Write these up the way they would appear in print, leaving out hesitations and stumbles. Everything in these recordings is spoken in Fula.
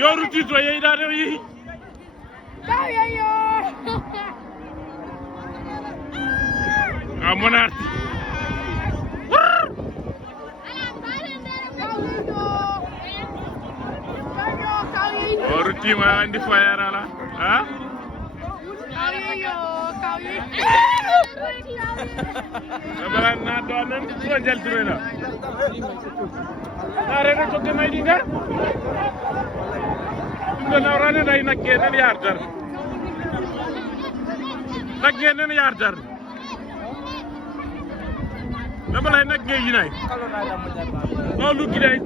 Yo rutito yeyi da rew yi. Monarch. Ruti ma andi fayara la. Ha? Abara na do nan ko jaltume na. Are na to ke may dinga. Dum na rane day nak genen yar dar. Nak genen yar dar. Dama lay nak ngay yinay. Oh lu giday.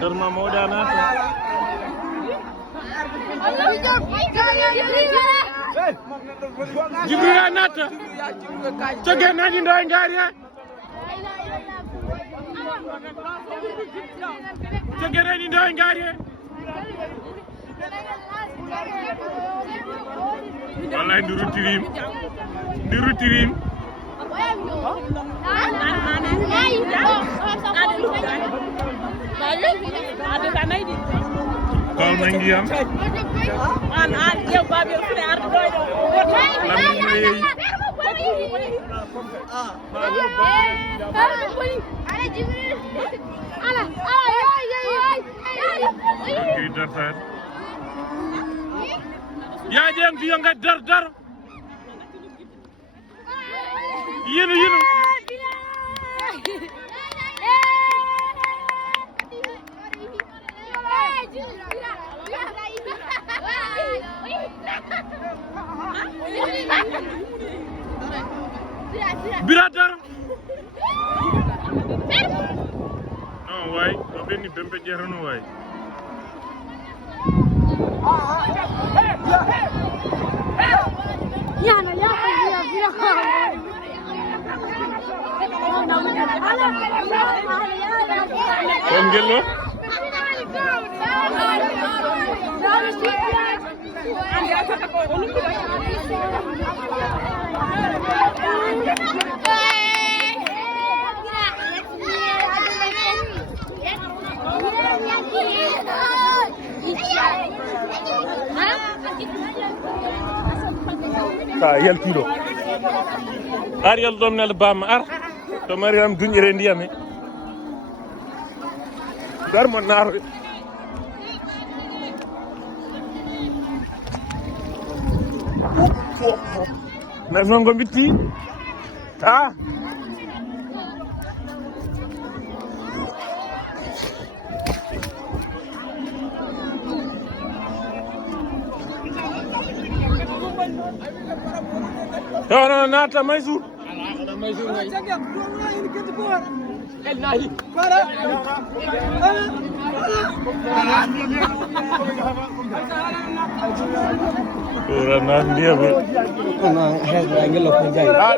Dharma modana Jibril nata toge nadi ndo ngari toge nadi ndo ngari wallahi nduru tirim Kau mengiam. Dia babil sudah arti doido. Ya jam dia nggak dar. Yinu. Biradar. No way, obeni bembe jerono way. Yana ya. Kongello? Yel tiro Ariel domnel bam ar to Mariam duñire ndiyame dar mo naro na zongo bitti ha No, nata Maysour. Ora dia be.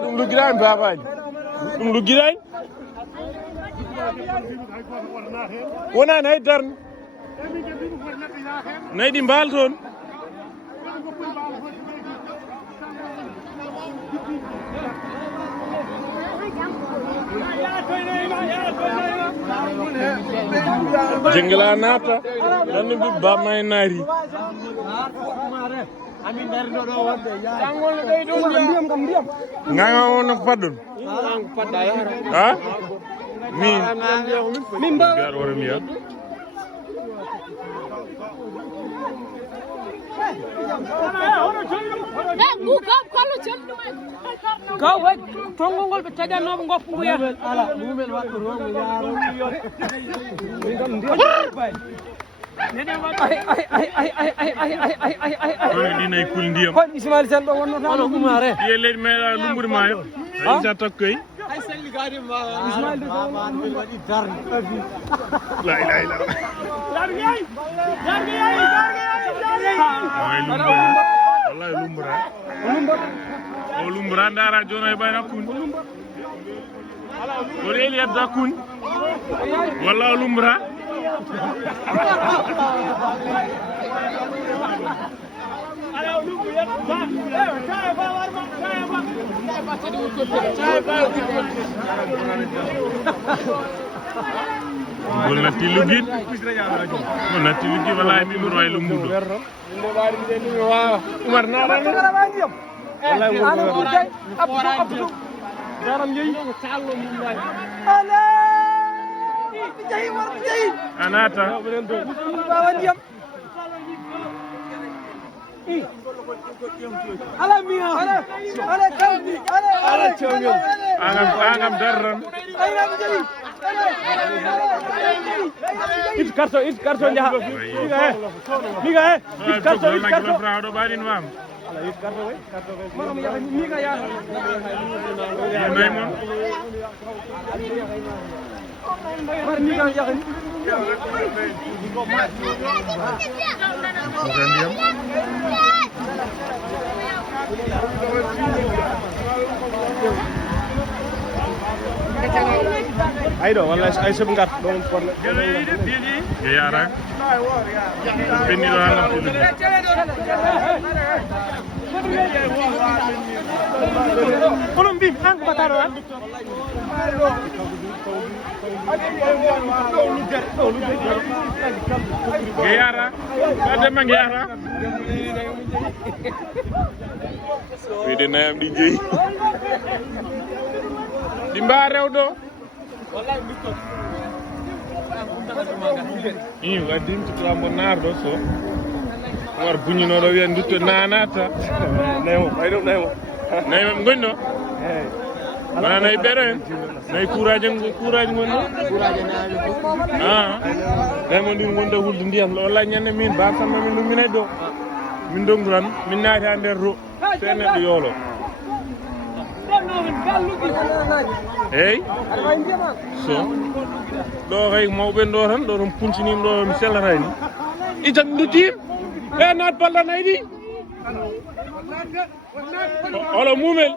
Dum lu giran babaji. Dum lu giran. Wona nay darn. Nay di mbal ton. Jengla nata dan bi ba may nari amin dari do wonde ya tangol day do ndiyam kam ndiyam nganga won padon padaya ha min ba gar wara mi ya Kau wek tongol be taja no ngop nguya ala mumel wa ko rongo yaro ngam ay dinay kul ndiyam ko Ismail Sall do wonno tan ko mare yele me lumbur mayo ay sa tokkay ay selli gadi ma Ismail wadi dar la ilaha illa jargay wallahi lumbra o lumbra ndara jona e bayna kun o reeli adda kun walla o lumbra Gol na tilugin wallahi mi mo roy lumbudo Umar nara wallahi abdu daram yeyi sallo mum way anata ala miya ala tawbi ala chongo angam darran it karto jaha miga it karto do badin wam ala it karto maram ya miga ya Maymon mar miga ya Aido wallahi ay sebentar dong porle yara benni do angam kolom bim ang bataro yara ade mang yara wede nayam di jeey di mba rewdo wallahi mikko wadim to trambo nardo so war buñino do wi ndutto nanata naymo gonno mana nay beren nay courage gonno naymo ndim wonda hulde ndiyam wallahi ñande min ba sama min lumine do min donguran min naati ha nder ro sene do yolo hey so do kay mawbe do tan do dum puntinim do mi sellarani itam dutim e naat balla naydi olo mumel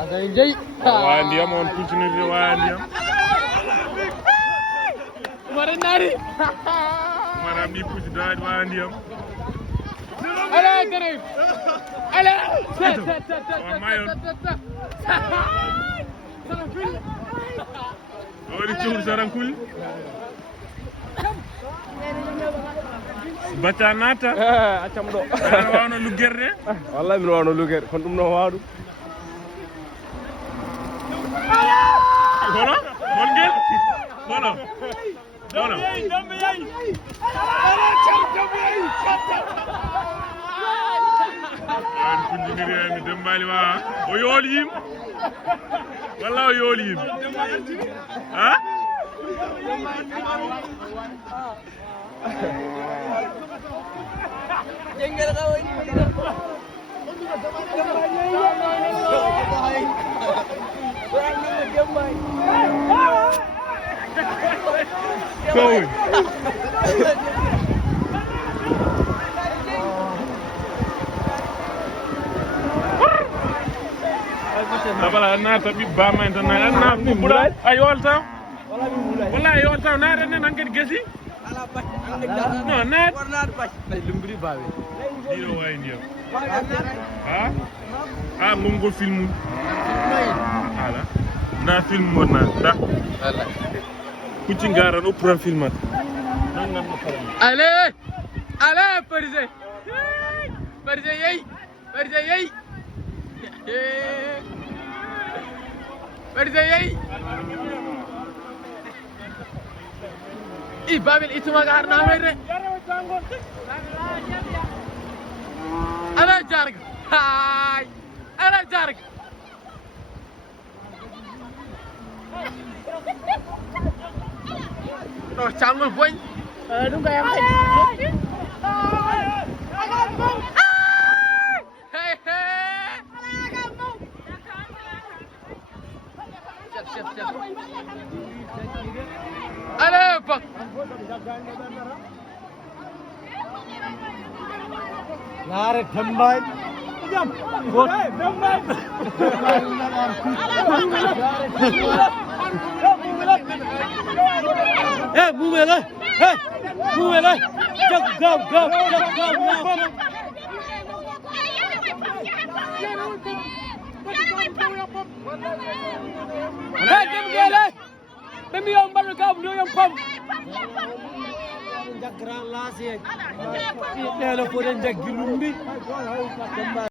ada jey wandi am on puntinirde wandi am mara nari maram ni puti daad wandi am ala garib ala mayon ori ciur sarankul bata nata acam do wawno luggerde wallahi mi wawno luggerde kon dum no waadu holo mongel holo dambe yayi ala cham dambe yayi an kundiniri mi dembali wa o yooli yim walla o yooli yim ha jengel kawai Going. Dabala nata bi ba man tan na bi bula ay wolta wala ay wolta na ren nan ngeen gesi no nat warnat bac ay lumbri bawe diro way ndiam ha mongol film ala na film wona da ala kuci ngaran opera filmat nangam no faram ale Parisé yey Parisé yey i babil ituma gar na mere ana jarga hay ana jarga no changol boy dum ga yam hey Allez, Pak. Lare tambay. Jam. Bot. Hey, move it. Hey, move it. Go. Hey, dem gele. Bemi yom baraka bu yom pam. Jagran lasi. Ini lo poden jagilumbi.